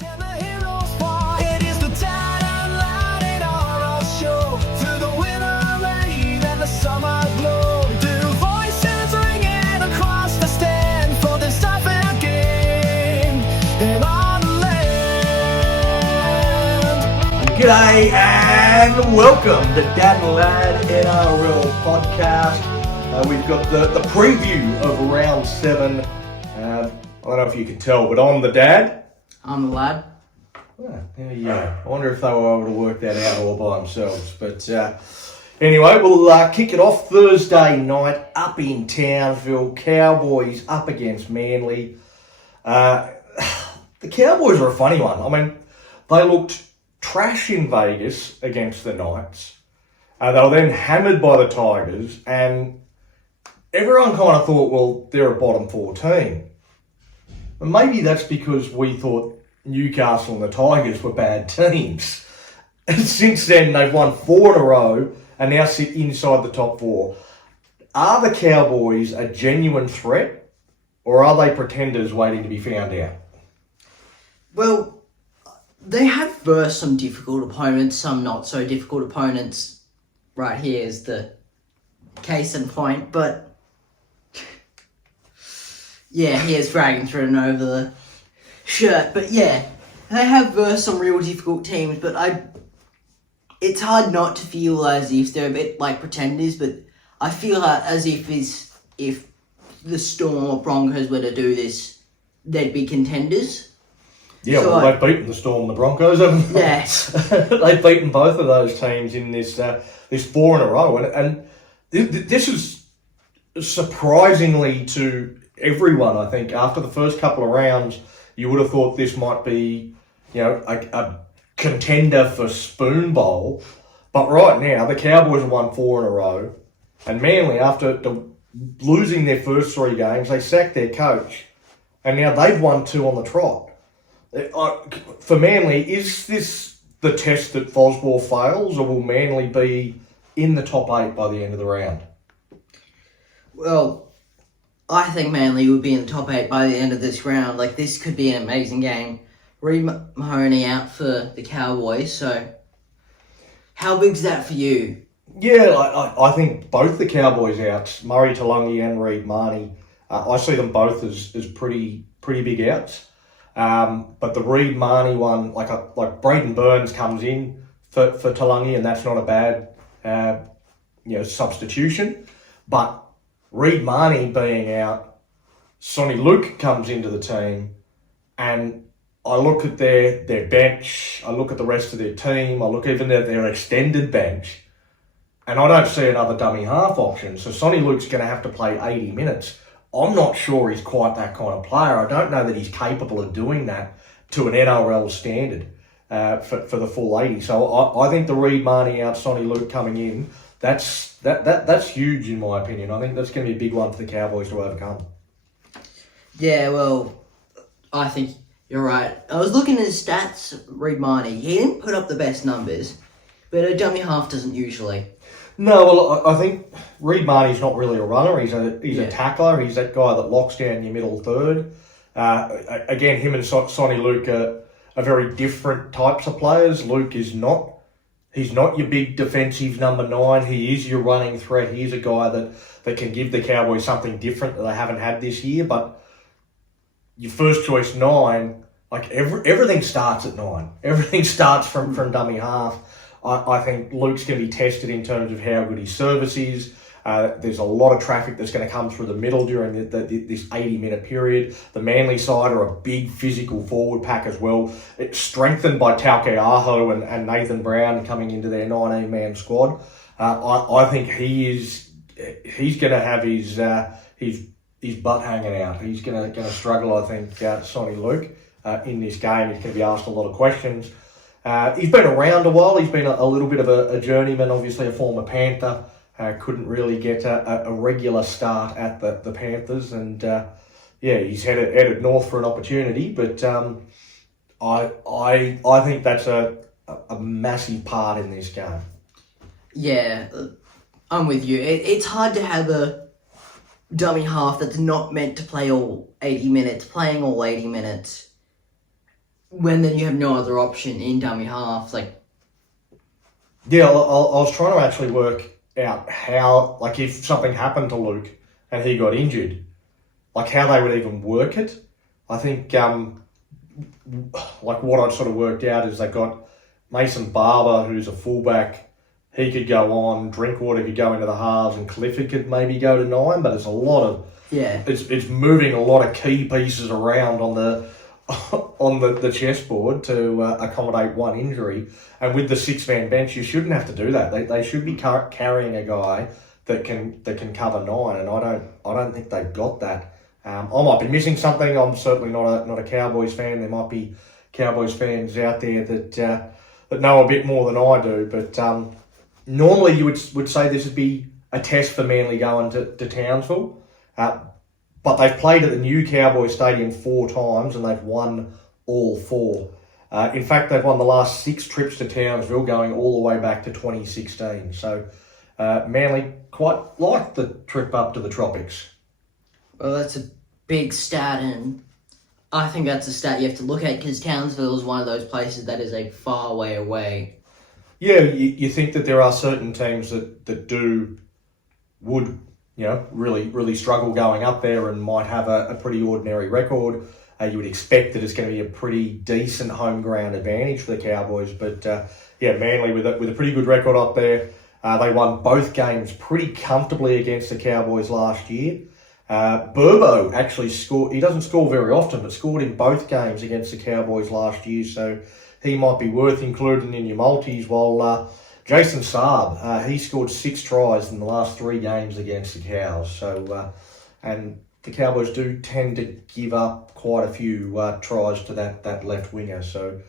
G'day and welcome to Dad and Lad NRL podcast. We've got the preview of round 7. I don't know if you can tell, but I'm the dad. I'm the lad. Oh, there you go. I wonder if they were able to work that out all by themselves. But anyway, we'll kick it off Thursday night up in Townsville. Cowboys up against Manly. The Cowboys are a funny one. I mean, they looked trash in Vegas against the Knights. They were then hammered by the Tigers, and everyone kind of thought, well, they're a bottom 4 team. And maybe that's because we thought Newcastle and the Tigers were bad teams. And since then, they've won 4 in a row and now sit inside the top 4. Are the Cowboys a genuine threat, or are they pretenders waiting to be found out? Well, they have versed some difficult opponents, some not so difficult opponents. Right here is the case in point, but yeah, here's dragging through and over the shirt. But yeah, they have versed some real difficult teams, but it's hard not to feel as if they're a bit like pretenders, but I feel as if the Storm or Broncos were to do this, they'd be contenders. Yeah, so they've beaten the Storm and the Broncos, haven't they? Yes. They've beaten both of those teams in this 4 in a row. And this is surprisingly to everyone, I think. After the first couple of rounds, you would have thought this might be, a contender for Spoon Bowl. But right now, the Cowboys have won 4 in a row. And Manly, after losing their first 3 games, they sacked their coach. And now they've won 2 on the trot. For Manly, is this the test that Fosbor fails, or will Manly be in the top 8 by the end of the round? Well, I think Manly would be in the top 8 by the end of this round. Like, this could be an amazing game. Reid Mahoney out for the Cowboys, so how big's that for you? Yeah, I think both the Cowboys out, Murray Taulagi and Reid Mahoney, I see them both as pretty big outs. But the Reid Mahoney one, like Braden Burns comes in for Taulagi, and that's not a bad substitution. But Reid Mahoney being out, Sonny Luke comes into the team, and I look at their bench, I look at the rest of their team, I look even at their extended bench, and I don't see another dummy half option. So Sonny Luke's going to have to play 80 minutes. I'm not sure he's quite that kind of player. I don't know that he's capable of doing that to an NRL standard for the full 80. So I think the Reid Mahoney out, Sonny Luke coming in, that's huge in my opinion. I think that's going to be a big one for the Cowboys to overcome. Yeah, well, I think you're right. I was looking at his stats, Reid Mahoney. He didn't put up the best numbers, but a dummy half doesn't usually. No, well, I think Reid Mahoney's not really a runner. He's a tackler. He's that guy that locks down your middle third. Again, him and Sonny Luke are very different types of players. Luke is not. He's not your big defensive number 9. He is your running threat. He is a guy that can give the Cowboys something different that they haven't had this year. But your first choice 9, like everything starts at 9. Everything starts from dummy half. I think Luke's going to be tested in terms of how good his service is. There's a lot of traffic that's going to come through the middle during this 80-minute period. The Manly side are a big physical forward pack as well. It's strengthened by Tauke Aho and Nathan Brown coming into their 19-man squad. I think he's going to have his butt hanging out. He's going to struggle, I think, Sonny Luke in this game. He's going to be asked a lot of questions. He's been around a while. He's been a little bit of a journeyman, obviously a former Panther. Couldn't really get a regular start at the Panthers, and he's headed north for an opportunity. But I think that's a massive part in this game. Yeah, I'm with you. It's hard to have a dummy half that's not meant to play all 80 minutes, playing all 80 minutes. when then you have no other option in dummy half. Like, Yeah, I was trying to actually work out how, like, if something happened to Luke and he got injured, like how they would even work it. I think, like what I'd sort of worked out is they got Mason Barber, who's a fullback. He could go on, Drinkwater could go into the halves, and Clifford could maybe go to 9. But it's a lot of it's moving a lot of key pieces around on the chessboard to accommodate one injury. And with the 6-man bench, you shouldn't have to do that. They should be carrying a guy that can cover 9, and I don't think they've got that. I might be missing something. I'm certainly not a Cowboys fan. There might be Cowboys fans out there that know a bit more than I do. But normally you would say this would be a test for Manly going to Townsville. But they've played at the new Cowboys Stadium 4 times and they've won all 4. In fact, they've won the last 6 trips to Townsville, going all the way back to 2016. So Manly quite like the trip up to the tropics. Well, that's a big stat, and I think that's a stat you have to look at because Townsville is one of those places that is a far way away. Yeah, you think that there are certain teams that would really struggle going up there and might have a pretty ordinary record. You would expect that it's going to be a pretty decent home ground advantage for the Cowboys, but Manly with a pretty good record up there. They won both games pretty comfortably against the Cowboys last year. Burbo actually scored. He doesn't score very often, but scored in both games against the Cowboys last year, so he might be worth including in your multis. While Jason Saab, he scored 6 tries in the last 3 games against the Cows. So, and the Cowboys do tend to give up quite a few tries to that left winger. So,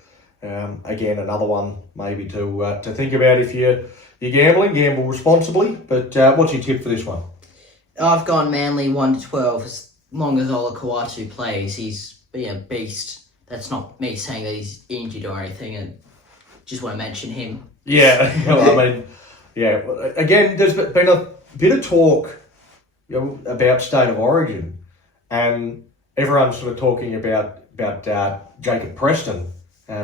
again, another one maybe to think about if you're gambling. Gamble responsibly. But what's your tip for this one? I've gone Manly 1-12 as long as Ola Kawatu plays. He's a beast. That's not me saying that he's injured or anything, and just want to mention him. Yeah, Again, there's been a bit of talk, about State of Origin, and everyone's sort of talking about Jacob Preston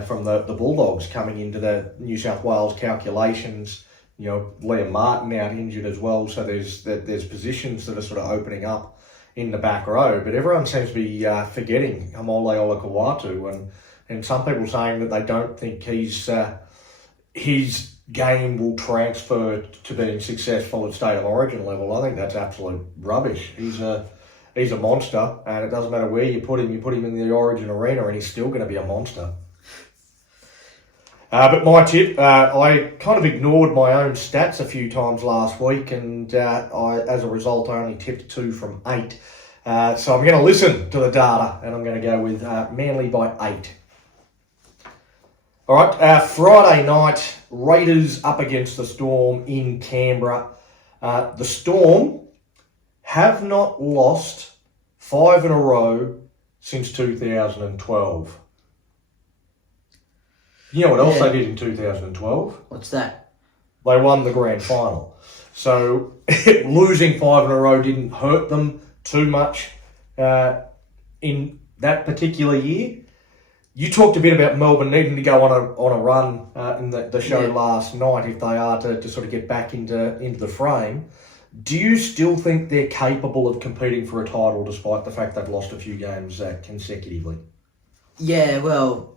from the Bulldogs coming into the New South Wales calculations. Liam Martin out injured as well, so there's positions that are sort of opening up in the back row. But everyone seems to be forgetting Amole Olakau'atu, and some people saying that they don't think his game will transfer to being successful at State of Origin level. I think that's absolute rubbish. He's a monster, and it doesn't matter where you put him. You put him in the Origin arena, and he's still going to be a monster. But my tip, I kind of ignored my own stats a few times last week, and as a result, I only tipped 2 from 8. So I'm going to listen to the data, and I'm going to go with Manly by 8. All right, Friday night, Raiders up against the Storm in Canberra. The Storm have not lost 5 in a row since 2012. You know what else they did in 2012? What's that? They won the grand final. So losing 5 in a row didn't hurt them too much in that particular year. You talked a bit about Melbourne needing to go on a run in the show last night if they are to sort of get back into the frame. Do you still think they're capable of competing for a title despite the fact they've lost a few games consecutively? Yeah, well,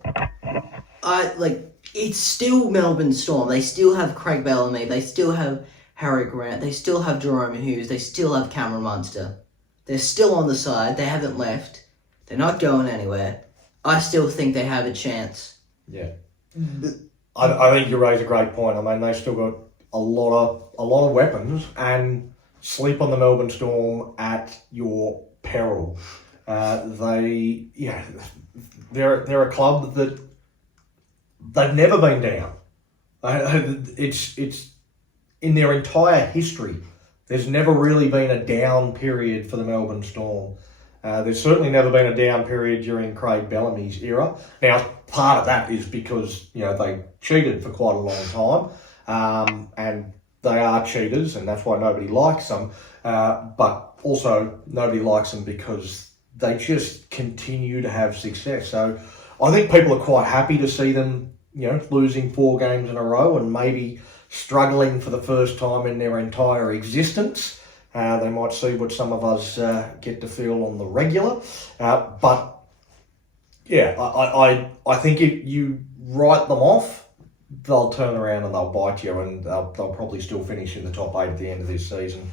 it's still Melbourne Storm. They still have Craig Bellamy. They still have Harry Grant. They still have Jerome Hughes. They still have Cameron Munster. They're still on the side. They haven't left. They're not going anywhere. I still think they have a chance. Yeah. I think you raise a great point. I mean, they've still got a lot of weapons, and sleep on the Melbourne Storm at your peril. They're a club that they've never been down. It's in their entire history. There's never really been a down period for the Melbourne Storm. There's certainly never been a down period during Craig Bellamy's era. Now, part of that is because they cheated for quite a long time, and they are cheaters, and that's why nobody likes them. But also, nobody likes them because they just continue to have success. So, I think people are quite happy to see them, losing 4 games in a row and maybe struggling for the first time in their entire existence. They might see what some of us get to feel on the regular. But yeah, I think if you write them off, they'll turn around and they'll bite you, and they'll probably still finish in the top 8 at the end of this season.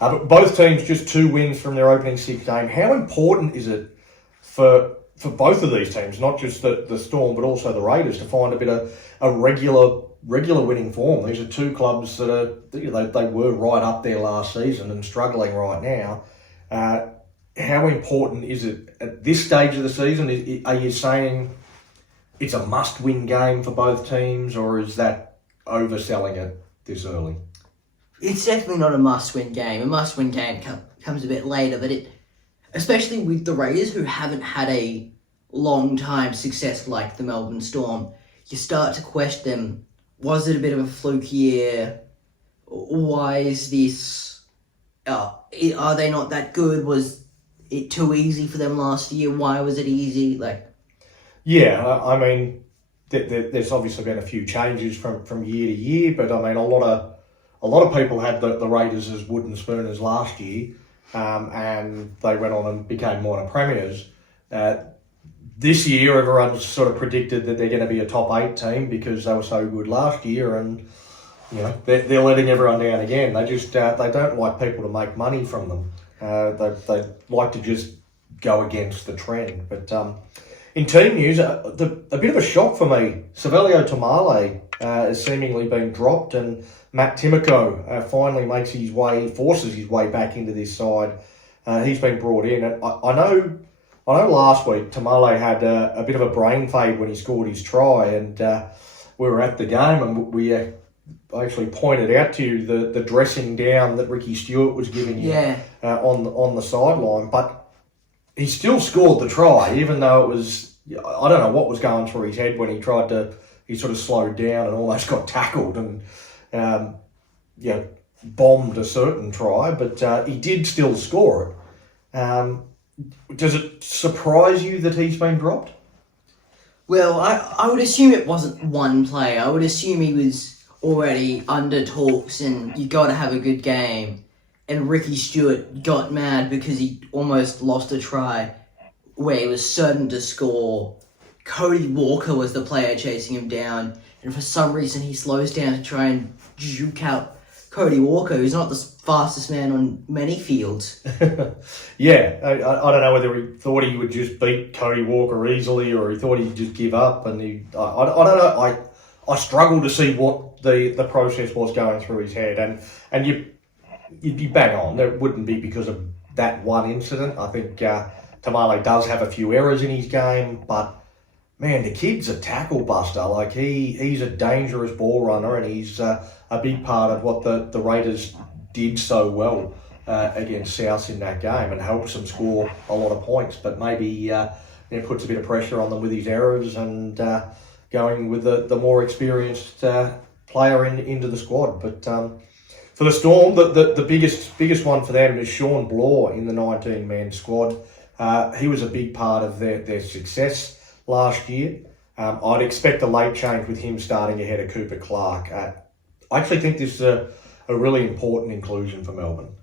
But both teams just 2 wins from their opening 6 game. How important is it for both of these teams, not just the Storm but also the Raiders, to find a bit of a regular winning form? These are 2 clubs that are they were right up there last season and struggling right now. How important is it at this stage of the season? Are you saying it's a must-win game for both teams, or is that overselling it this early? It's definitely not a must-win game. A must-win game comes a bit later, but especially with the Raiders, who haven't had a long-time success like the Melbourne Storm, you start to question, was it a bit of a fluke year? Why is this? Are they not that good? Was it too easy for them last year? Why was it easy? Yeah, I mean, there's obviously been a few changes from year to year, but I mean, a lot of people had the Raiders as wooden spooners last year, and they went on and became minor premiers. This year, everyone sort of predicted that they're going to be a top 8 team because they were so good last year, and they're letting everyone down again. They just they don't like people to make money from them. They like to just go against the trend. But in team news, a bit of a shock for me. Savelio Tamale has seemingly been dropped, and Matt Timoko finally forces his way back into this side. He's been brought in, and I know last week Tamale had a bit of a brain fade when he scored his try, and we were at the game and we actually pointed out to you the dressing down that Ricky Stewart was giving you on the sideline. But he still scored the try, even though it was, I don't know what was going through his head when he sort of slowed down and almost got tackled and bombed a certain try, but he did still score it. Does it surprise you that he's been dropped? Well, I would assume it wasn't one player. I would assume he was already under talks and you got to have a good game. And Ricky Stewart got mad because he almost lost a try where he was certain to score. Cody Walker was the player chasing him down, and for some reason he slows down to try and juke out Cody Walker, who's not the fastest man on many fields. Yeah, I don't know whether he thought he would just beat Cody Walker easily or he thought he'd just give up. And I don't know. I struggle to see what the process was going through his head. And you'd be bang on. There wouldn't be because of that one incident. I think Tamale does have a few errors in his game, but man, the kid's a tackle buster. Like he's a dangerous ball runner, and he's a big part of what the Raiders did so well against South in that game, and helps them score a lot of points. But maybe puts a bit of pressure on them with his errors and going with the more experienced player into the squad. But for the Storm, the biggest one for them is Sean Bloor in the 19-man squad. He was a big part of their success last year. I'd expect a late change with him starting ahead of Cooper Clark. I actually think this is a really important inclusion for Melbourne.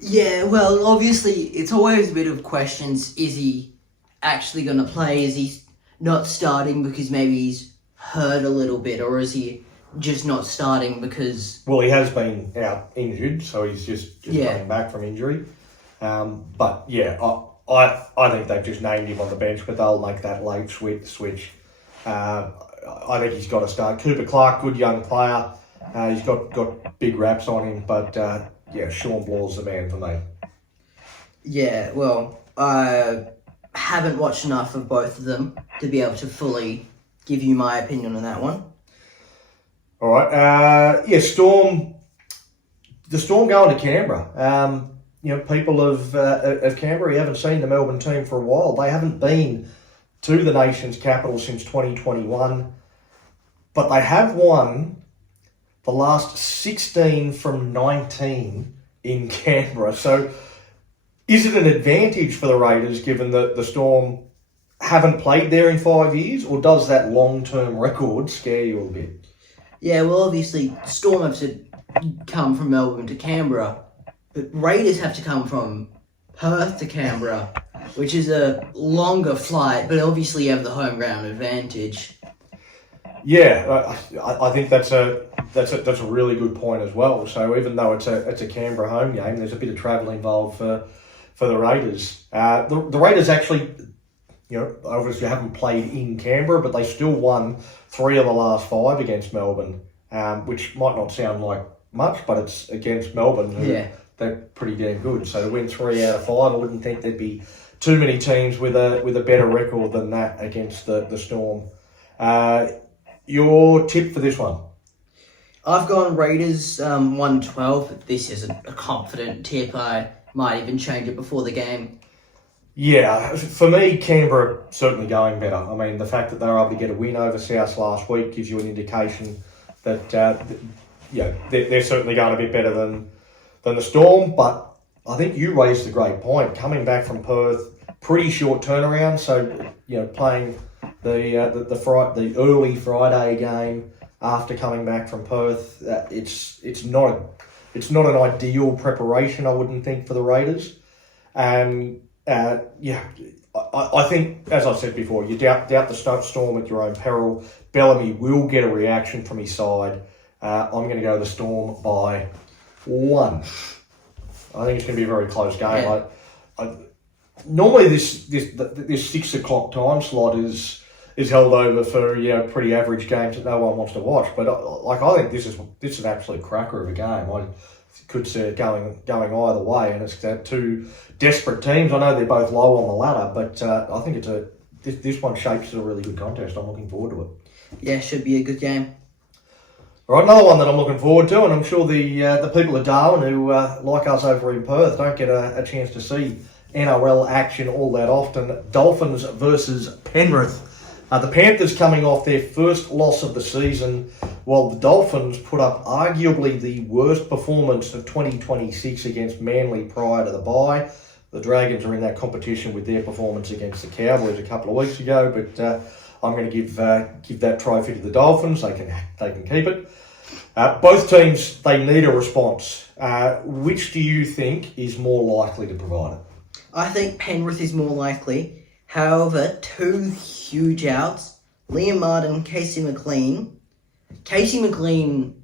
Yeah, well, obviously, it's always a bit of questions. Is he actually going to play? Is he not starting because maybe he's hurt a little bit? Or is he just not starting because... Well, he has been out injured, so he's just coming back from injury. But yeah, I think they've just named him on the bench, but they'll make that late switch. I think he's got to start. Cooper Clark, good young player. He's got big raps on him, but Sean Bloor's the man for me. Yeah, well, I haven't watched enough of both of them to be able to fully give you my opinion on that one. All right. Storm. The Storm going to Canberra. People of Canberra haven't seen the Melbourne team for a while. They haven't been to the nation's capital since 2021, but they have won the last 16 from 19 in Canberra. So is it an advantage for the Raiders given that the Storm haven't played there in 5 years, or does that long-term record scare you a bit? Yeah, well, obviously, Storm have to come from Melbourne to Canberra, but Raiders have to come from Perth to Canberra, which is a longer flight, but obviously you have the home ground advantage. Yeah, I think that's a really good point as well. So even though it's a Canberra home game, there's a bit of travel involved for the Raiders. The Raiders actually, obviously haven't played in Canberra, but they still won 3 of the last 5 against Melbourne, which might not sound like much, but it's against Melbourne. They're pretty damn good. So to win 3 out of 5, I wouldn't think there'd be too many teams with a better record than that against the Storm. Your tip for this one? I've gone Raiders 112, but this isn't a confident tip. I might even change it before the game. Yeah, for me, Canberra certainly going better. I mean, the fact that they were able to get a win over South last week gives you an indication that they're certainly going a bit better than the Storm. But I think you raised a great point. Coming back from Perth, pretty short turnaround. So playing the early Friday game after coming back from Perth, it's not an ideal preparation, I wouldn't think, for the Raiders. And I think, as I said before, you doubt the Storm at your own peril. Bellamy will get a reaction from his side. I'm going to go the Storm by 1. I think it's going to be a very close game. Yeah. Normally this 6 o'clock time slot is held over for pretty average games that no one wants to watch. But I think this is an absolute cracker of a game. I could see it going either way, and it's two desperate teams. I know they're both low on the ladder, but I think this one shapes a really good contest. I'm looking forward to it. Yeah, should be a good game. All right, another one that I'm looking forward to, and I'm sure the people of Darwin who like us over in Perth don't get a chance to see NRL action all that often. Dolphins versus Penrith. The Panthers coming off their first loss of the season, while the Dolphins put up arguably the worst performance of 2026 against Manly prior to the bye. The Dragons are in that competition with their performance against the Cowboys a couple of weeks ago, but I'm going to give that trophy to the Dolphins. They can keep it. Both teams, they need a response. Which do you think is more likely to provide it? I think Penrith is more likely. However, 2 huge outs. Liam Martin, Casey McLean. Casey McLean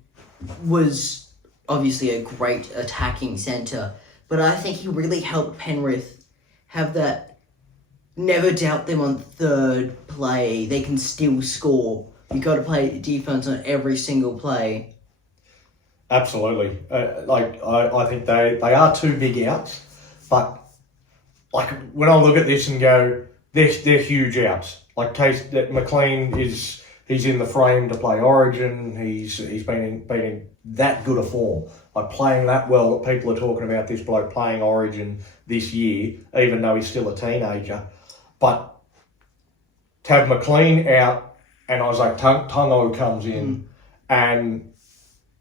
was obviously a great attacking centre, but I think he really helped Penrith have that never doubt them on third play. They can still score. You've got to play defence on every single play. Absolutely. I think they are 2 big outs, but when I look at this and go, they're huge outs. Like McLean he's in the frame to play Origin. He's been in that good a form. Like playing that well that people are talking about this bloke playing Origin this year, even though he's still a teenager. But to have McLean out and Isaac Tungo comes in and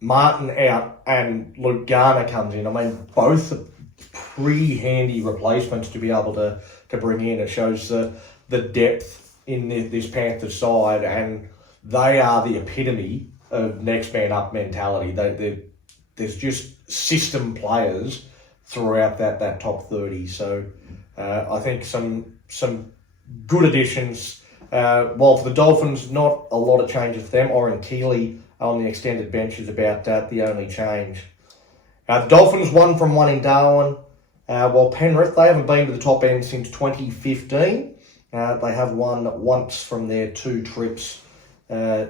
Martin out and Luke Garner comes in. I mean, both are pretty handy replacements to be able to bring in. It shows the depth in this Panthers side, and they are the epitome of next man up mentality. There's just system players throughout that top 30. So I think some good additions. While for the Dolphins, not a lot of changes for them. Oren Keeley on the extended bench is about the only change. The Dolphins 1 from 1 in Darwin. While Penrith, they haven't been to the top end since 2015. They have won once from their 2 trips to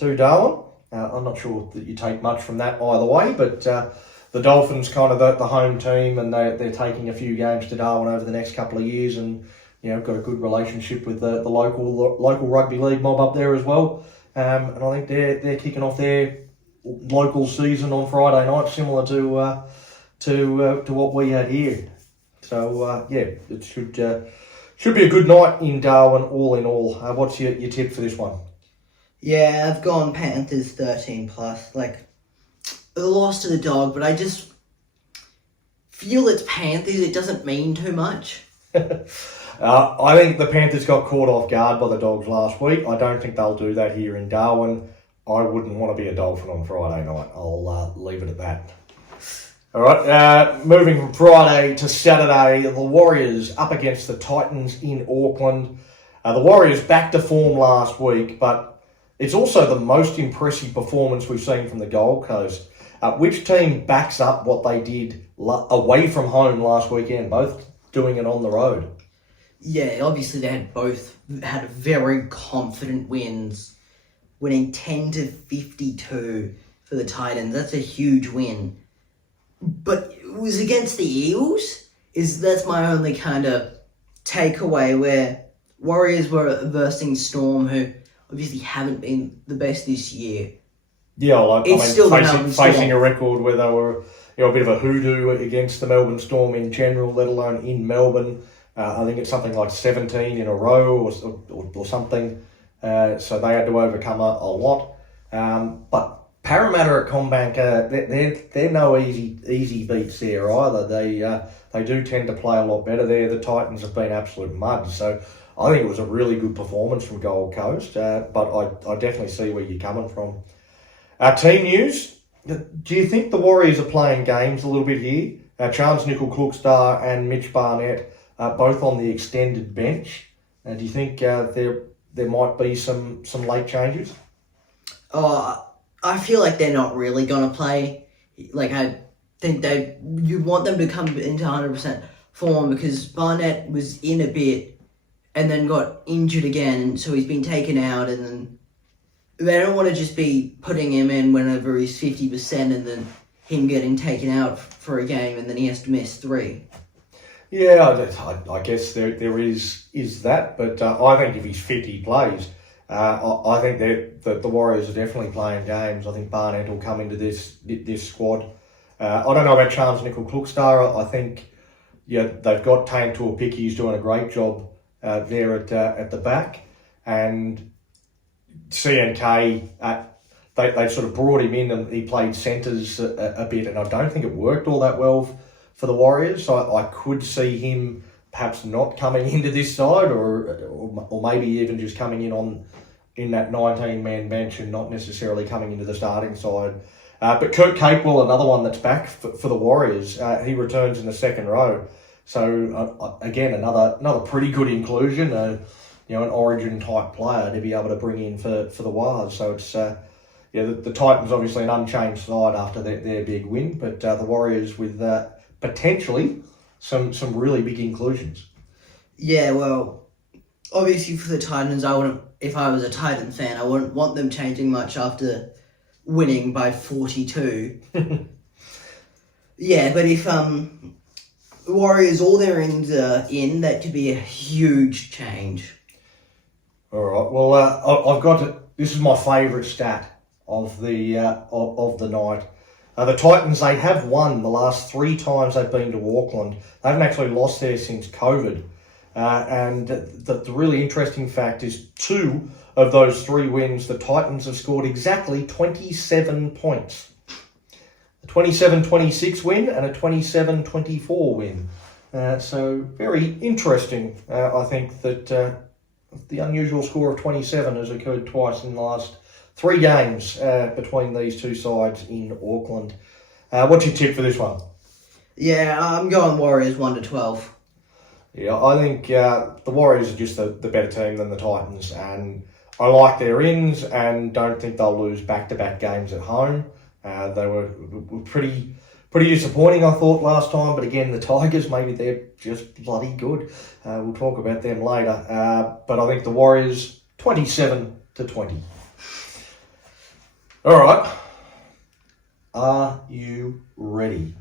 Darwin. I'm not sure that you take much from that either way, but the Dolphins kind of the home team, and they're taking a few games to Darwin over the next couple of years, and got a good relationship with the local rugby league mob up there as well. And I think they're kicking off their local season on Friday night, similar to what we had here. So it should be a good night in Darwin, all in all. What's your tip for this one? Yeah, I've gone Panthers 13 plus. Like, a loss to the dog, but I just feel it's Panthers. It doesn't mean too much. I think the Panthers got caught off guard by the Dogs last week. I don't think they'll do that here in Darwin. I wouldn't want to be a Dolphin on Friday night. I'll leave it at that. All right, moving from Friday to Saturday, the Warriors up against the Titans in Auckland. The Warriors back to form last week, but it's also the most impressive performance we've seen from the Gold Coast. Which team backs up what they did away from home last weekend, both doing it on the road? Yeah, obviously they had very confident wins, winning 10-52 for the Titans. That's a huge win. But it was against the Eagles. That's my only kind of takeaway, where Warriors were versing Storm, who obviously haven't been the best this year. Yeah, Still facing a record where they were a bit of a hoodoo against the Melbourne Storm in general, let alone in Melbourne. I think it's something like 17 in a row or something. So they had to overcome a lot. But Parramatta at CommBank, they're no easy beats there either. They do tend to play a lot better there. The Titans have been absolute mud. So I think it was a really good performance from Gold Coast. But I definitely see where you're coming from. Team news. Do you think the Warriors are playing games a little bit here? Charles Nickel-Klookstar and Mitch Barnett both on the extended bench. Do you think there might be some late changes? I feel like they're not really going to play. Like, I think you want them to come into 100% form, because Barnett was in a bit and then got injured again, and so he's been taken out, and then they don't want to just be putting him in whenever he's 50% and then him getting taken out for a game and then he has to miss 3. Yeah, I guess there is that, but I think if he's fit, he plays. I think that the Warriors are definitely playing games. I think Barnett will come into this squad. I don't know about Charles Nickel-Klookstar. I think they've got Tane Tuapiki. He's doing a great job there at the back, and CNK, they sort of brought him in and he played centres a bit, and I don't think it worked all that well for the Warriors. So I could see him perhaps not coming into this side, or maybe even just coming in that 19-man bench and not necessarily coming into the starting side. But Kurt Capewell, another one that's back for the Warriors, he returns in the second row. So again, another pretty good inclusion. An origin type player to be able to bring in for the Wars. So it's the Titans obviously an unchanged side after their big win, but the Warriors with potentially some really big inclusions. Yeah, well, obviously for the Titans, if I was a Titan fan, I wouldn't want them changing much after winning by 42. Yeah, but if the Warriors all their ends are in, that could be a huge change. All right. Well, I've got to. This is my favourite stat of the night. The Titans, they have won the last 3 times they've been to Auckland. They haven't actually lost there since COVID. And the really interesting fact is 2 of those 3 wins, the Titans have scored exactly 27 points. A 27-26 win and a 27-24 win. So very interesting. I think that the unusual score of 27 has occurred twice in the last 3 games between these 2 sides in Auckland. What's your tip for this one? Yeah, I'm going Warriors 1-12. Yeah, I think the Warriors are just the better team than the Titans, and I like their ins and don't think they'll lose back-to-back games at home. They were pretty disappointing, I thought, last time, but again, the Tigers, maybe they're just bloody good. We'll talk about them later. But I think the Warriors, 27-20. All right. Are you ready?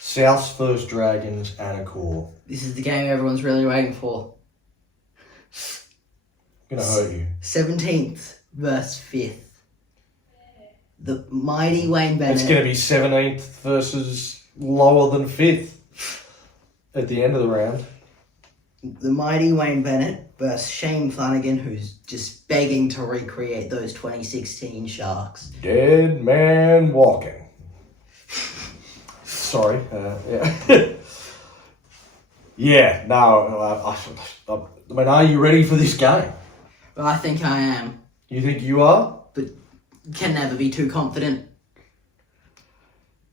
South's first Dragons, Anacore. This is the game everyone's really waiting for. Gonna hurt you. 17th versus 5th. The mighty Wayne Bennett. It's going to be 17th versus lower than 5th at the end of the round. The mighty Wayne Bennett versus Shane Flanagan, who's just begging to recreate those 2016 Sharks. Dead man walking. Sorry. Yeah. Yeah, no, I mean, are you ready for this game? But I think I am. You think you are? But can never be too confident.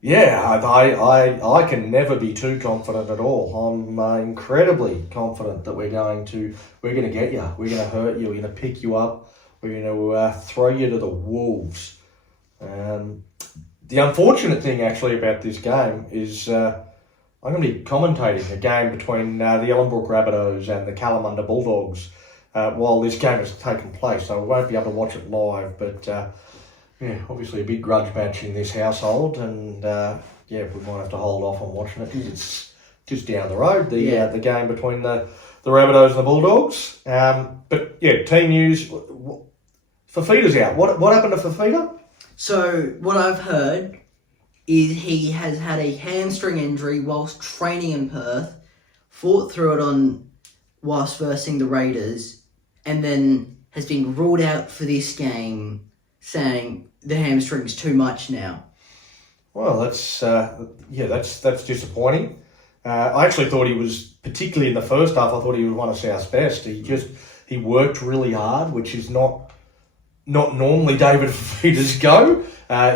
Yeah, I can never be too confident at all. I'm incredibly confident that we're going to get you. We're going to hurt you. We're going to pick you up. We're going to throw you to the wolves. The unfortunate thing actually about this game is I'm going to be commentating a game between the Ellenbrook Rabbitohs and the Kalamunda Bulldogs while this game is taking place. So we won't be able to watch it live, but yeah, obviously a big grudge match in this household, and yeah, we might have to hold off on watching it because it's just down the road, the game between the Rabbitohs and the Bulldogs. But yeah, team news. Fafita's out. What happened to Fafita? So what I've heard is he has had a hamstring injury whilst training in Perth, fought through it whilst versing the Raiders, and then has been ruled out for this game, saying the hamstring's too much now. Well, that's disappointing. I actually thought he was, particularly in the first half, I thought he was one of South's best. He worked really hard, which is not normally David Fafita's go.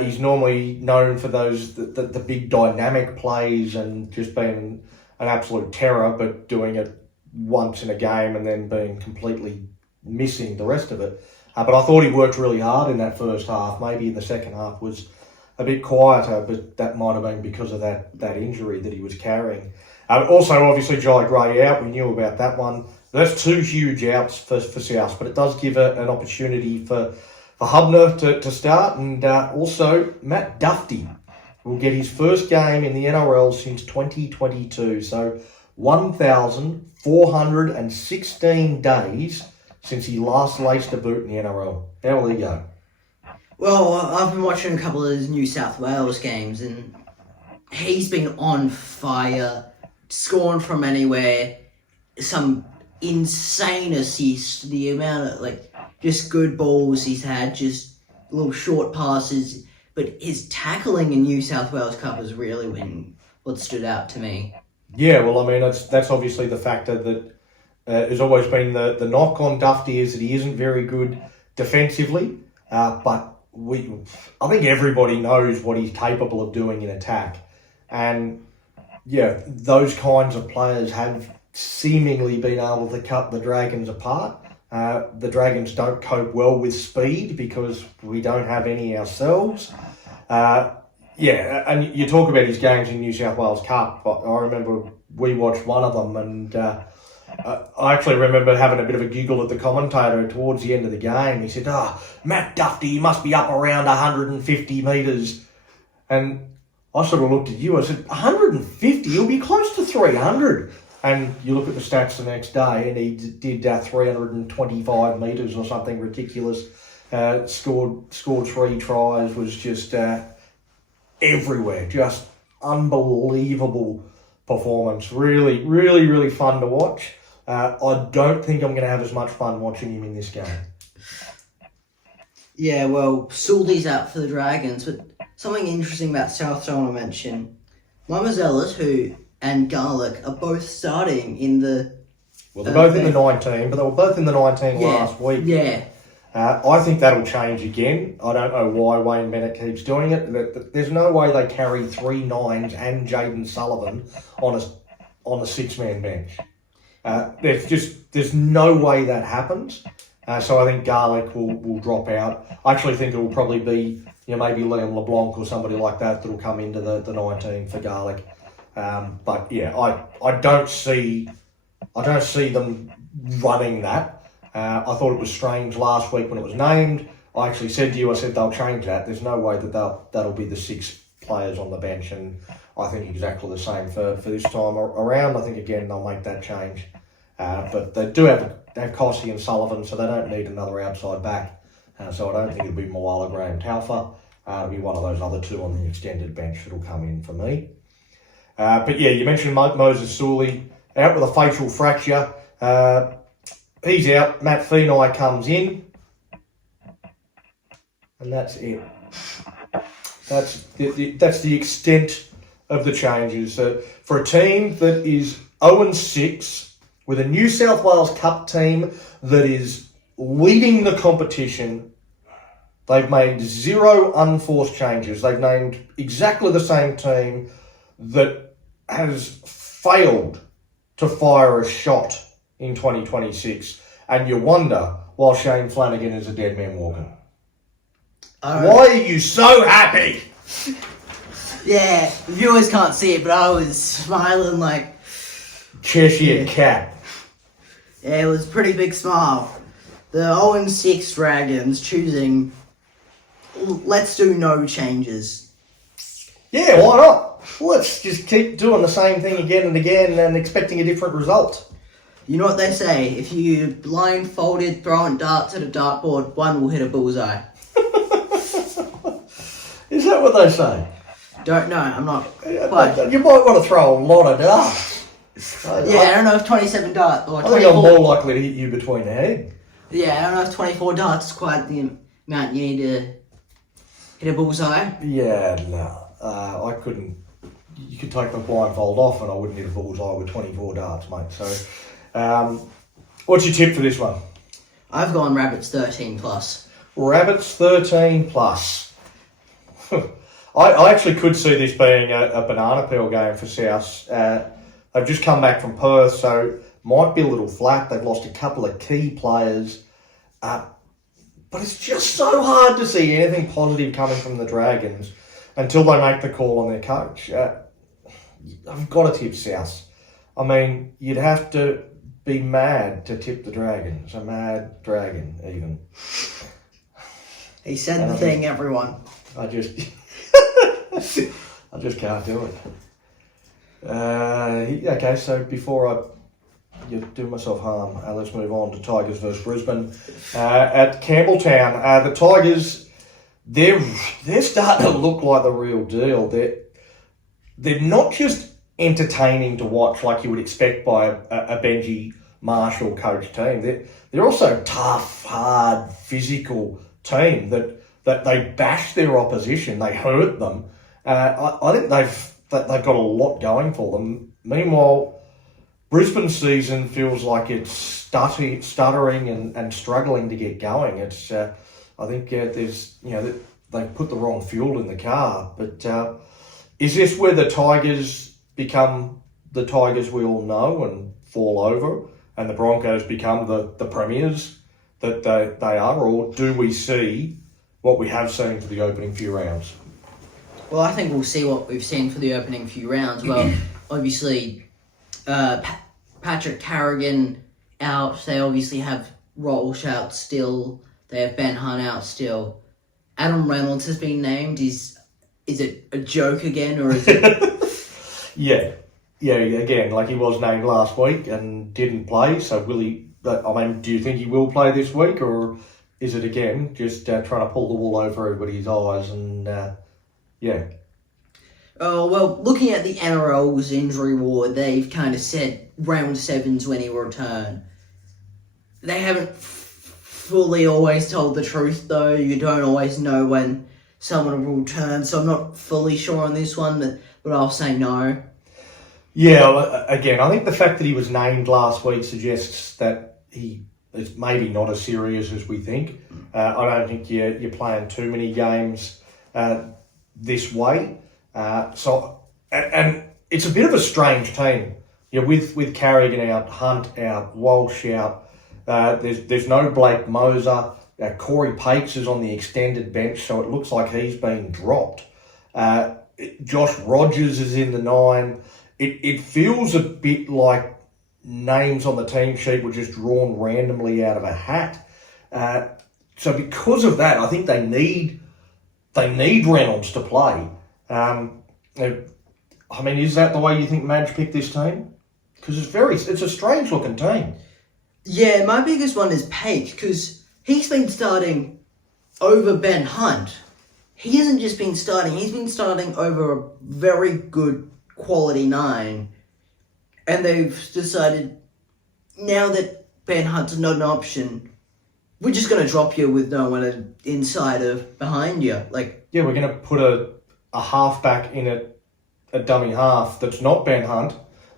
He's normally known for the big dynamic plays and just being an absolute terror, but doing it once in a game and then being completely missing the rest of it. But I thought he worked really hard in that first half. Maybe in the second half was a bit quieter, but that might have been because of that injury that he was carrying. Also, obviously, Jolly Gray out. We knew about that one. That's two huge outs for South, but it does give an opportunity for Hubner to start. And also, Matt Duffy will get his first game in the NRL since 2022. So 1,416 days since he last laced a boot in the NRL. How will he go? Well, I've been watching a couple of his New South Wales games, and he's been on fire, scoring from anywhere, some insane assists, the amount of, just good balls he's had, just little short passes, but his tackling in New South Wales Cup has really been what stood out to me. Yeah, well, I mean, that's obviously the factor that has always been the knock on Duffy is that he isn't very good defensively, but I think everybody knows what he's capable of doing in attack. And yeah, those kinds of players have seemingly been able to cut the Dragons apart. The Dragons don't cope well with speed because we don't have any ourselves. Yeah, and you talk about his games in New South Wales Cup. I remember we watched one of them, and I actually remember having a bit of a giggle at the commentator towards the end of the game. He said, Matt Duffy, he must be up around 150 metres. And I sort of looked at you, I said, 150? He'll be close to 300. And you look at the stats the next day, and he did 325 metres or something ridiculous. Scored 3 tries, was just everywhere. Just unbelievable performance. Really, really, really fun to watch. I don't think I'm going to have as much fun watching him in this game. Yeah, well, Sully's out for the Dragons, but something interesting about South I want to mention. Lomas Ellis, and Garlick are both starting in the... Well, they're both in the 19, but they were both in the 19 last week. Yeah. I think that'll change again. I don't know why Wayne Bennett keeps doing it. There's no way they carry 3 9s and Jaden Sullivan on a 6-man bench. There's no way that happens. So I think Garlick will drop out. I actually think it will probably be maybe Liam LeBlanc or somebody like that that'll come into the 19 for Garlick. But yeah, I don't see them running that. I thought it was strange last week when it was named. I actually said to you, they'll change that. There's no way that that'll be the 6 players on the bench, and I think exactly the same for this time around. I think again they'll make that change. But they do have Cossey and Sullivan, so they don't need another outside back. So I don't think it'll be Moala Graham Taufa. It'll be one of those other 2 on the extended bench that'll come in for me. But yeah, you mentioned Moses Sully out with a facial fracture. He's out. Matt Feeney comes in, and that's it. That's the extent of the changes for a team that is 0-6 with a New South Wales Cup team that is leading the competition. They've made 0 unforced changes. They've named exactly the same team that has failed to fire a shot in 2026. And you wonder why Shane Flanagan is a dead man walking. Why are you so happy? Yeah, the viewers can't see it, but I was smiling like Cheshire cat. Yeah, it was a pretty big smile. The 0-6 Dragons choosing, let's do no changes. Yeah, why not? Let's just keep doing the same thing again and again and expecting a different result. You know what they say, if you blindfolded throwing darts at a dartboard, one will hit a bullseye. Is that what they say? Don't know, I'm not quite. You might want to throw a lot of darts. I don't know if 27 darts or 24. I think I'm more likely to hit you between the head. Yeah, I don't know if 24 darts is quite the amount you need to hit a bullseye. Yeah, no. I couldn't. You could take my blindfold off and I wouldn't hit a bullseye with 24 darts, mate. So, what's your tip for this one? I've gone Rabbits 13 plus. Rabbits 13 plus. I actually could see this being a banana peel game for South. They've just come back from Perth, so might be a little flat. They've lost a couple of key players. But it's just so hard to see anything positive coming from the Dragons until they make the call on their coach. I've got to tip South. I mean, you'd have to be mad to tip the Dragons. A mad dragon, even. He said the thing, everyone. I just can't do it. Okay, so before you do myself harm, let's move on to Tigers versus Brisbane at Campbelltown. The Tigers, they're starting to look like the real deal. They're not just entertaining to watch like you would expect by a Benji Marshall coach team. They're also tough, hard, physical team that they bash their opposition, they hurt them. I think they've got a lot going for them. Meanwhile, Brisbane's season feels like it's stuttering and struggling to get going. It's I think there's they've put the wrong fuel in the car. But is this where the Tigers become the Tigers we all know and fall over, and the Broncos become the premiers that they are, or do we see what we have seen for the opening few rounds? Well, I think we'll see what we've seen for the opening few rounds. Well, obviously, Patrick Carrigan out. They obviously have Rolsh out still. They have Ben Hunt out still. Adam Reynolds has been named. Is it a joke again, or is it... Yeah, again, like he was named last week and didn't play, so will he... I mean, do you think he will play this week, or is it, again, just trying to pull the wool over everybody's eyes and... Oh, well, looking at the NRL's injury ward, they've kind of said round 7's when he will return. They haven't fully always told the truth, though. You don't always know when someone will return, so I'm not fully sure on this one, but I'll say no. Yeah, well, again, I think the fact that he was named last week suggests that he is maybe not as serious as we think. I don't think you're playing too many games this way. And it's a bit of a strange team. With Carrigan out, Hunt out, Walsh out. There's no Blake Moser. Corey Pates is on the extended bench, so it looks like he's been dropped. Josh Rogers is in the 9. It feels a bit like names on the team sheet were just drawn randomly out of a hat. So because of that, I think they need Reynolds to play. I mean, is that the way you think Madge picked this team? Because it's a strange looking team. Yeah, my biggest one is Pate, because he's been starting over Ben Hunt. He hasn't just been starting, he's been starting over a very good quality 9. And they've decided, now that Ben Hunt's not an option, we're just going to drop you with no one inside of behind you. Yeah, we're going to put a halfback in a dummy half that's not Ben Hunt.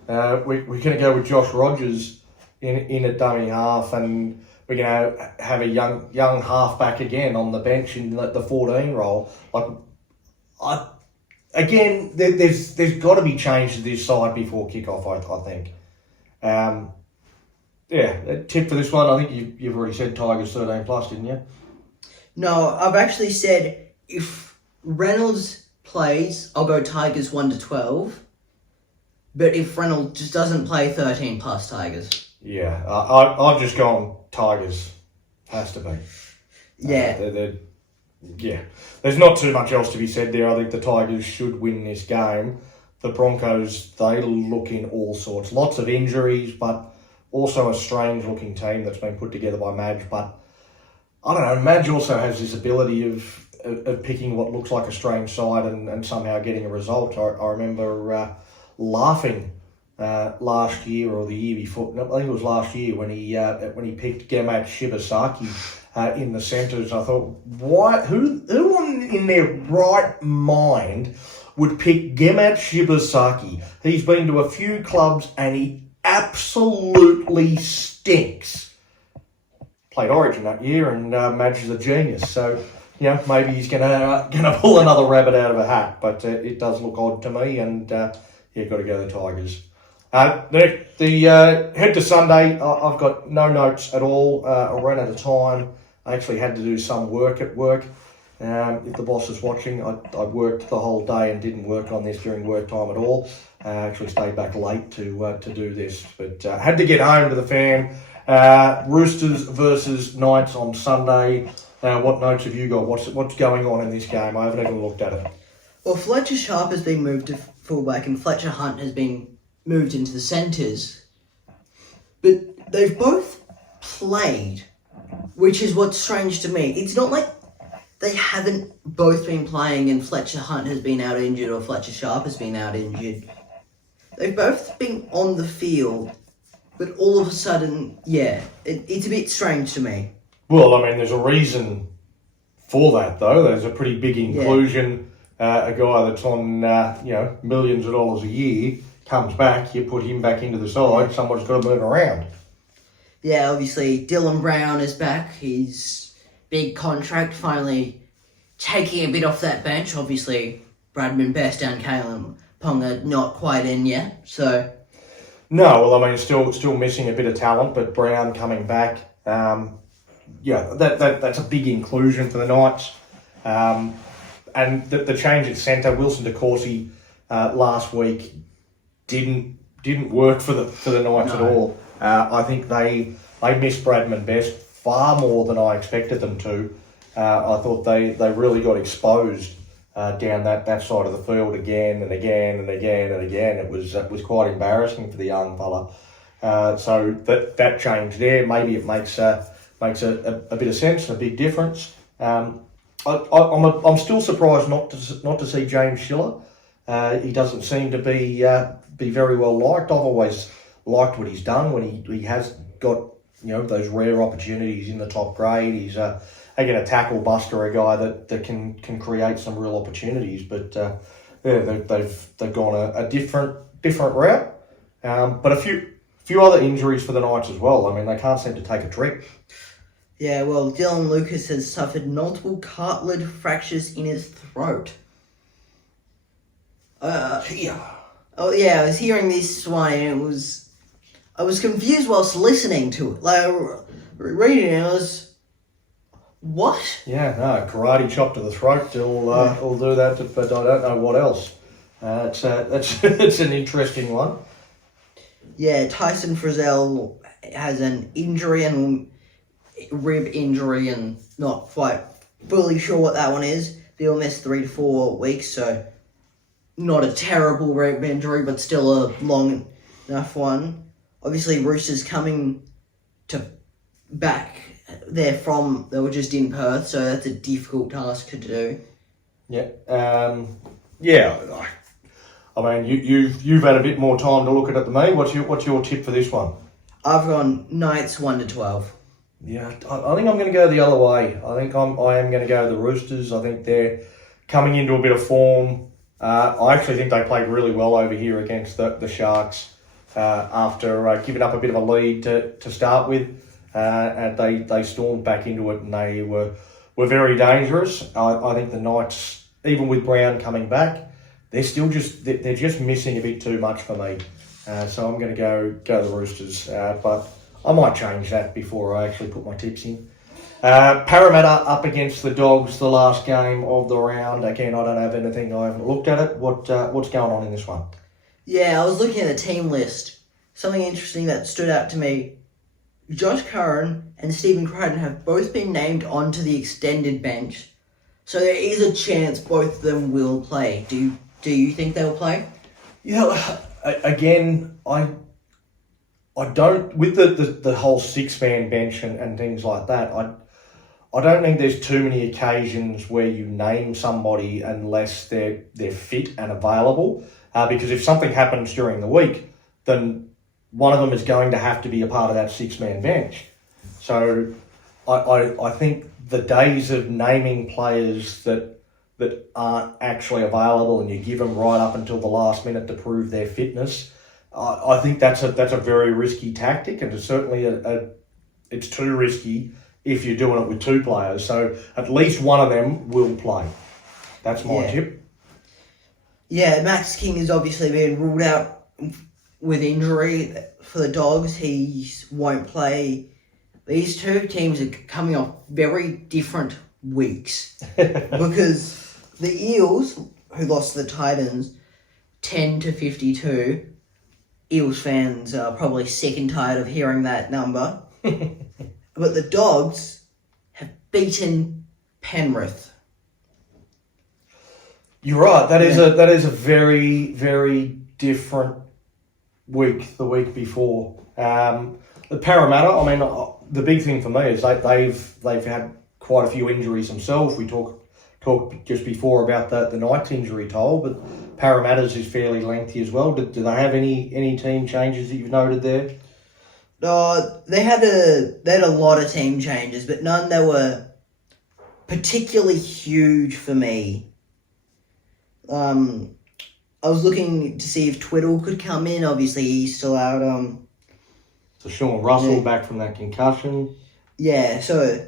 We're going to go with Josh Rogers in a dummy half, and we're going to have a young half back again on the bench in the 14 role. There's got to be change to this side before kickoff. I think. A tip for this one. I think you've already said Tigers 13 plus, didn't you? No, I've actually said if Reynolds plays, I'll go Tigers 1-12. But if Reynolds just doesn't play, 13 plus Tigers. Yeah, I've just gone Tigers. Has to be. Yeah. Yeah. There's not too much else to be said there. I think the Tigers should win this game. The Broncos, they look in all sorts. Lots of injuries, but also a strange-looking team that's been put together by Madge. But I don't know, Madge also has this ability of picking what looks like a strange side and somehow getting a result. I remember laughing last year or the year before. I think it was last year when he picked Gemat Shibasaki in the centres. I thought, what? Who in their right mind would pick Gemat Shibasaki? He's been to a few clubs and he absolutely stinks. Played Origin that year, and Madge is a genius. So, maybe he's gonna pull another rabbit out of a hat. But it does look odd to me, and got to go the Tigers. The head to Sunday. I've got no notes at all. I ran out of time. I actually had to do some work at work. If the boss is watching, I worked the whole day and didn't work on this during work time at all. I actually stayed back late to do this, but had to get home to the fan. Roosters versus Knights on Sunday. What notes have you got? What's going on in this game? I haven't even looked at it. Well, Fletcher Sharp has been moved to fullback and Fletcher Hunt has been moved into the centres. But they've both played, which is what's strange to me. It's not like they haven't both been playing and Fletcher Hunt has been out injured or Fletcher Sharp has been out injured. They've both been on the field, but all of a sudden, it's a bit strange to me. Well, I mean, there's a reason for that, though. There's a pretty big inclusion. A guy that's on, millions of dollars a year comes back, you put him back into the side, someone's got to move around. Yeah, obviously, Dylan Brown is back. His big contract finally taking a bit off that bench. Obviously, Bradman Best and Kalen Ponga not quite in yet, so... No, well, I mean, still missing a bit of talent, but Brown coming back, that's a big inclusion for the Knights. And the change at centre, Wilson DeCourcy last week didn't work for the Knights at all. I think they missed Bradman Best far more than I expected them to. I thought they really got exposed down that side of the field again and again and again and again. It was quite embarrassing for the young fella. So that change there, maybe it makes a bit of sense, a big difference. I'm still surprised not to see James Schiller. He doesn't seem to be very well liked. I've always liked what he's done when he has got those rare opportunities in the top grade. He's again a tackle buster, a guy that can create some real opportunities. But they've gone a different route. But a few other injuries for the Knights as well. I mean, they can't seem to take a trick. Yeah, well, Dylan Lucas has suffered multiple cartilage fractures in his throat. Oh yeah, I was hearing this one and I was confused whilst listening to it. Like, reading it, I was... What? Yeah, no, karate chop to the throat will do that, but I don't know what else. It's an interesting one. Yeah, Tyson Frizzell has an injury and rib injury and not quite fully sure what that one is. He'll miss 3 to 4 weeks, so not a terrible rib injury, but still a long enough one. Obviously, Roosters coming back there they were just in Perth, so that's a difficult task to do. Yeah. I mean, you've had a bit more time to look at it than me. What's your tip for this one? I've gone Knights 1-12. Yeah, I think I'm going to go the other way. I think I am going to go the Roosters. I think they're coming into a bit of form. I actually think they played really well over here against the Sharks. after giving up a bit of a lead to start with, and they stormed back into it, and they were very dangerous. I think the Knights, even with Brown coming back, they're just missing a bit too much for me. So I'm going to go the Roosters, but I might change that before I actually put my tips in. Parramatta up against the Dogs, the last game of the round. Again, I don't have anything. I haven't looked at it. What's going on in this one? Yeah, I was looking at the team list. Something interesting that stood out to me. Josh Curran and Stephen Crichton have both been named onto the extended bench. So there is a chance both of them will play. Do you think they'll play? Yeah, again, I don't, with the whole six-man bench and things like that, I don't think there's too many occasions where you name somebody unless they're fit and available. Because if something happens during the week, then one of them is going to have to be a part of that six-man bench. So I think the days of naming players that aren't actually available and you give them right up until the last minute to prove their fitness, I think that's a very risky tactic, and it's certainly it's too risky if you're doing it with two players. So at least one of them will play. That's my tip. Yeah, Max King has obviously been ruled out with injury for the Dogs. He won't play. These two teams are coming off very different weeks because the Eels, who lost to the Titans 10-52, Eels fans are probably sick and tired of hearing that number. But the Dogs have beaten Penrith. You're right. That is a very, very different week. The week before, the Parramatta. I mean, the big thing for me is they've had quite a few injuries themselves. We talked just before about the Knights injury toll, but Parramatta's is fairly lengthy as well. Do they have any team changes that you've noted there? They had a lot of team changes, but none that were particularly huge for me. I was looking to see if Twiddle could come in. Obviously, he's still out. So Sean Russell back from that concussion. Yeah. So,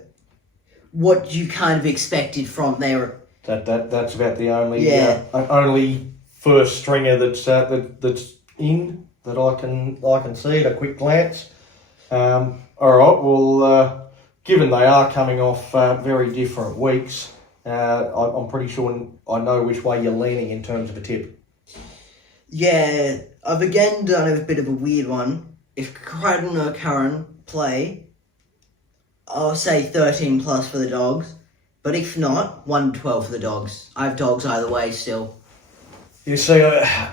what you kind of expected from there? That's about the only first stringer that's in that I can see at a quick glance. All right. Well, given they are coming off very different weeks, I'm pretty sure I know which way you're leaning in terms of a tip. Yeah, I've again done a bit of a weird one. If Crichton or Curran play, I'll say 13 plus for the Dogs. But if not, 1-12 for the Dogs. I have Dogs either way still. You see,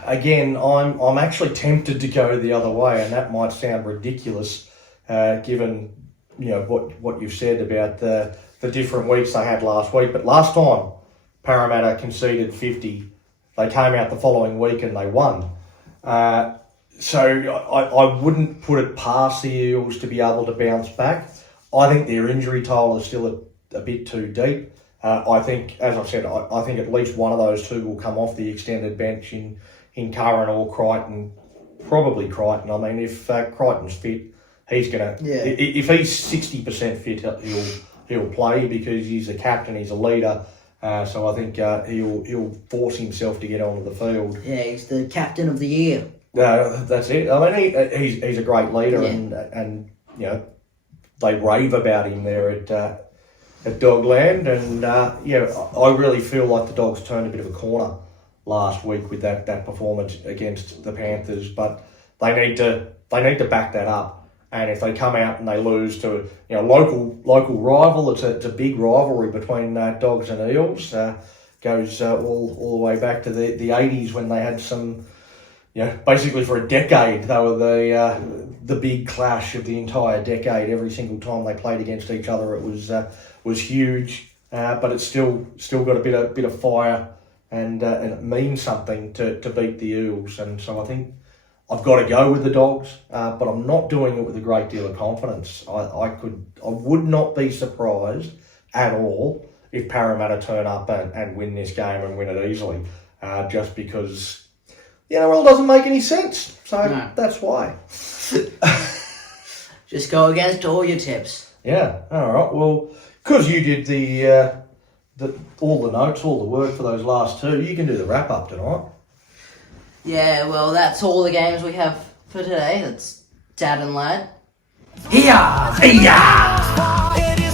again, I'm actually tempted to go the other way, and that might sound ridiculous, given what you've said about the different weeks they had last week. But last time Parramatta conceded 50, they came out the following week and they won. So I wouldn't put it past the Eels to be able to bounce back. I think their injury toll is still a bit too deep. I think, as I said, I think at least one of those two will come off the extended bench in Curran or Crichton. Probably Crichton. I mean, if Crichton's fit, he's gonna. Yeah. If he's 60% fit, he'll play because he's a captain. He's a leader. So I think he'll force himself to get onto the field. Yeah, he's the captain of the year. That's it. I mean, he's a great leader, and they rave about him there at Dogland, and I really feel like the Dogs turned a bit of a corner last week with that performance against the Panthers, but they need to back that up. And if they come out and they lose to local rival, it's a big rivalry between Dogs and Eels. Goes all the way back to the 80s when they had some, basically for a decade they were the big clash of the entire decade. Every single time they played against each other, it was huge. But it's still got a bit of fire, and it means something to beat the Eels. And so I think I've got to go with the Dogs, but I'm not doing it with a great deal of confidence. I would not be surprised at all if Parramatta turn up and win this game and win it easily, just because the NRL doesn't make any sense. So No. that's why. Just go against all your tips. Yeah, all right. Well, because you did all the notes, all the work for those last two, you can do the wrap-up tonight. Yeah, well, that's all the games we have for today. That's Dad and Lad. Hiya! Hiya!